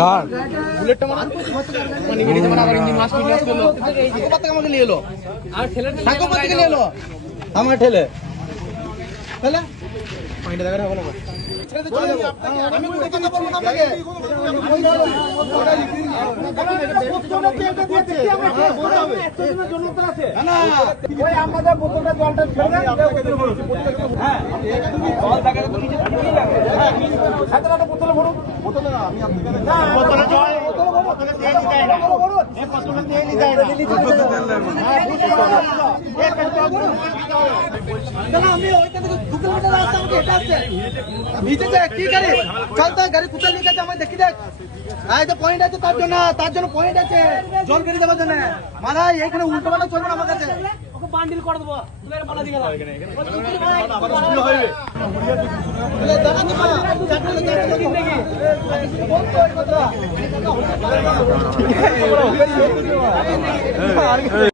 কার বুলেটটা মানে গেড়িতে মানে আবার ইঞ্জিন মাস পিটাস করলো কত আমাকে নিয়ে এলো আর ঠেলে সাকো কত নিয়ে এলো আমার ঠেলে ঠেলে পয়েন্টে দেখা হবে না আমি কোনো কথা বলবো না আপনাকে না ওই আমাদের বোতলটা জলটা ছেড়ে হ্যাঁ জল দেখা তো নিচে সাতটা বোতলে ভরুন বোতলে না আমি আপনাকে না বোতলে জল বোতলে তেল দেয় না এই বোতলে তেল দেয় না না আমি ওইখান থেকে 2 কিলোমিটার রাস্তা আমাকে হেঁটে আসছে নিচে যে কি করে চল তো গাড়ি কোথায় নিয়ে গেছে আমি দেখি দেখ এই তো পয়েন্ট আছে তার জন্য পয়েন্ট আছে জল বেরিয়ে যাওয়ার জন্য মারা এইখানে উল্টো পাল্টা চলবে না আমার কাছে ওকে বান্ডিল করে দেবো তুই মালা দিয়ে গেল এখানে হইবে দাদা কি